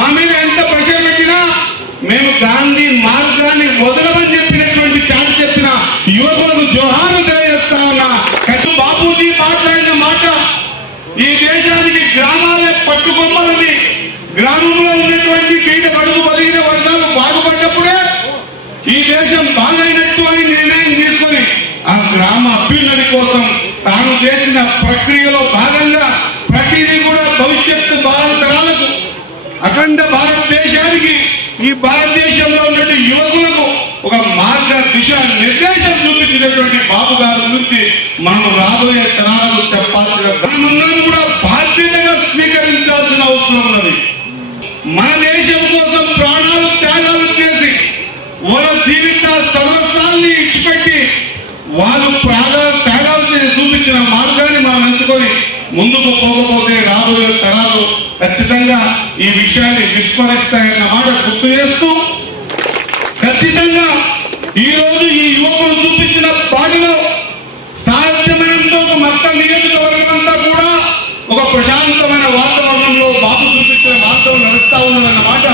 మా మీద ఎంత ప్రెషర్ పెట్టినా మేము గాంధీ మార్గాన్ని వదలమని చెప్పినటువంటి ఛాన్స్ చెప్పిన యువకులకు జోహారు తెలియజేస్తా ఉన్నా. బాపూజీ మాట్లాడిన మాట ఈ దేశానికి గ్రామాలే పట్టుకొమ్మలని, గ్రామంలో ఉన్నటువంటి బీద బడుగు బలిగిన వర్గాలు బాగుపడ్డప్పుడే ఈ దేశం బాగైనట్టు అని నిర్ణయం తీసుకొని ఆ గ్రామ అభ్యున్నతి కోసం తాను చేసిన ప్రక్రియలో భాగంగా ప్రతిదీ కూడా భవిష్యత్తు భారతరాలకు, అఖండ భారతదేశానికి, ఈ భారతదేశంలో ఉన్న యువకులకు ఒక మార్గ దిశ నిర్దేశం చూపించినటువంటి బాబు గారి గురించి మనం రాబోయే తరాలకు చెప్పాల్సిన మనమందరం కూడా బాధ్యతగా స్వీకరించాల్సిన అవసరం ఉన్నది. మన దేశం కోసం ప్రాణాలు త్యాగాలు చేసి వాళ్ళ జీవిత సర్వస్వాన్ని ఇచ్చిపెట్టి వాళ్ళు త్యాగాలు చేసి చూపించిన మార్గాన్ని మనం ఎంచుకొని ముందుకు పోకపోతే రాబోయే తరాలు ఖచ్చితంగా ఈ విషయాన్ని విస్మరిస్తాయన్న మాట గుర్తు చేస్తూ, ఖచ్చితంగా ఈ రోజు ఈ యువకులు చూపించిన పాటలో సాధ్యమైనంత మొత్తం నియోజకవర్గం అంతా కూడా ఒక ప్రశాంతమైన వాతావరణంలో బాబు చూపించిన మార్గం నడుస్తా ఉన్నదన్నమాట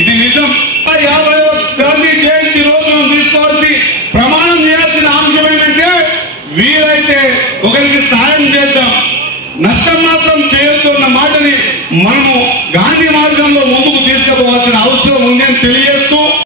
ఇది నిజం. 50వ గాంధీ జయంతి రోజును తీసుకోవాల్సి ప్రమాణం చేయాల్సిన అంశం ఏంటంటే వీలైతే ఒకరికి సాయం చేద్దాం, నష్టం మాత్రం చేయొద్దన్న మాటని మనము గాంధీ మార్గంలో ముందుకు తీసుకుపోవాల్సిన అవసరం ఉందని తెలియజేస్తూ